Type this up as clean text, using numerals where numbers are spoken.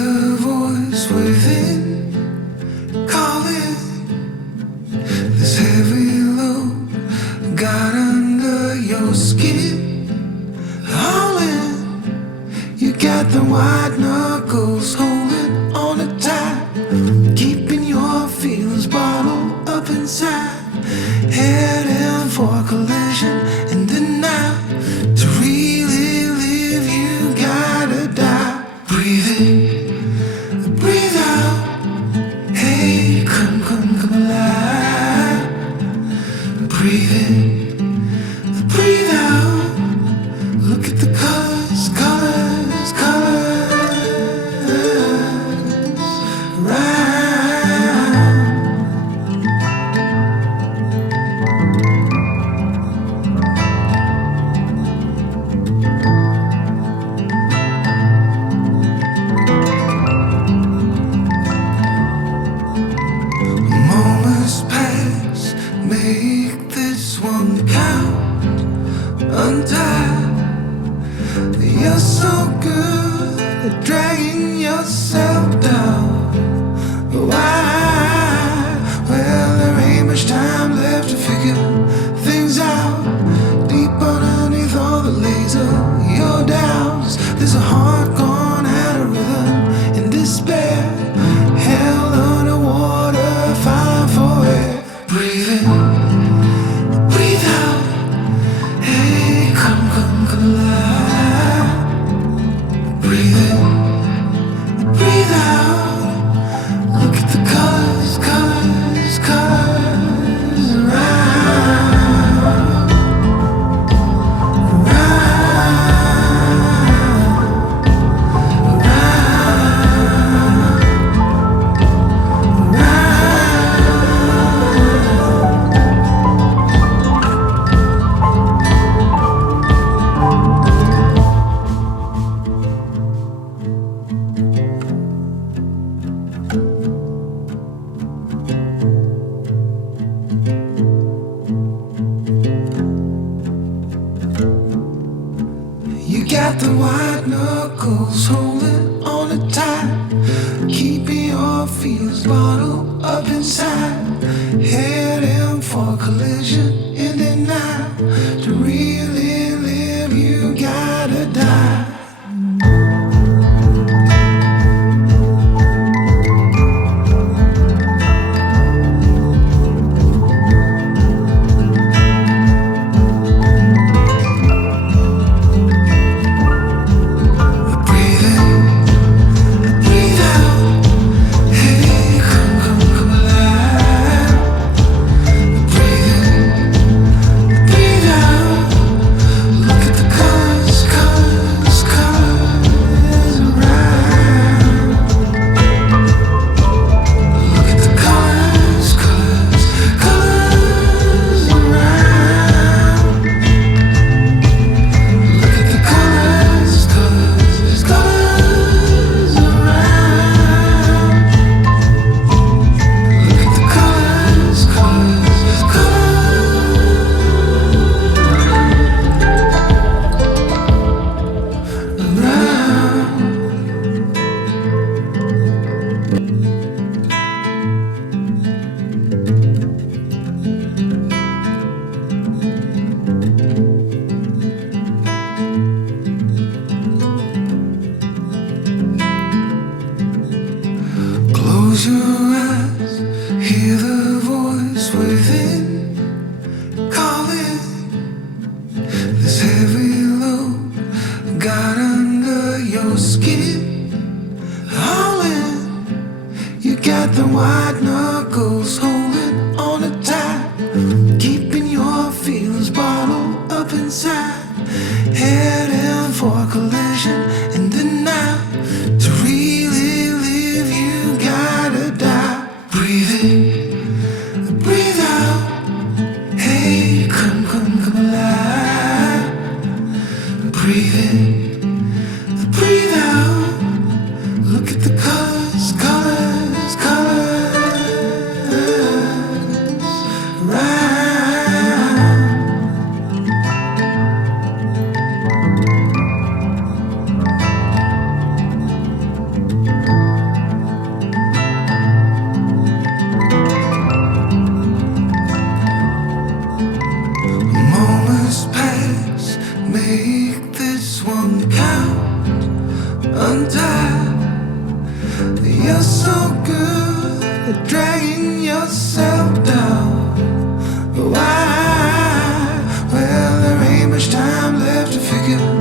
the voice within calling. This heavy load got under your skin. Hauling, you got the white knuckles holding on it tight, keeping your feelings bottled up inside. Heading for collision and denial. To really live, you gotta die. Breathe in, breathe out. Hey, come alive. Breathe in, breathe out. Look at the colors, colors, colors. Right. Moments pass, make this one count. Untied, you're so good at dragging yourself down. Why? Well, there ain't much time left to figure things out. Deep underneath all the laser, your doubts. There's a heart gone out of rhythm in despair. Hell underwater, fine for air. Breathe in, breathe out. Hey, come alive. Breathe in, breathe out. Look at the colors, colors, colors around. You got the white knuckles holding on it tight, keeping your feelings bottled up inside. Heading for collision in the night. To really live, you gotta die. Close your eyes, hear the voice within calling. This heavy load got under your skin. Hauling, you got the white knuckles holding on it tight, keeping your feelings bottled up inside. Heading for collision and denial. To really live, you gotta die. Breathe in, breathe out. Hey, come alive. Breathe in, breathe out. Look at the colors, colors, colors. Right. You're so good at dragging yourself down. Why? Well, there ain't much time left to figure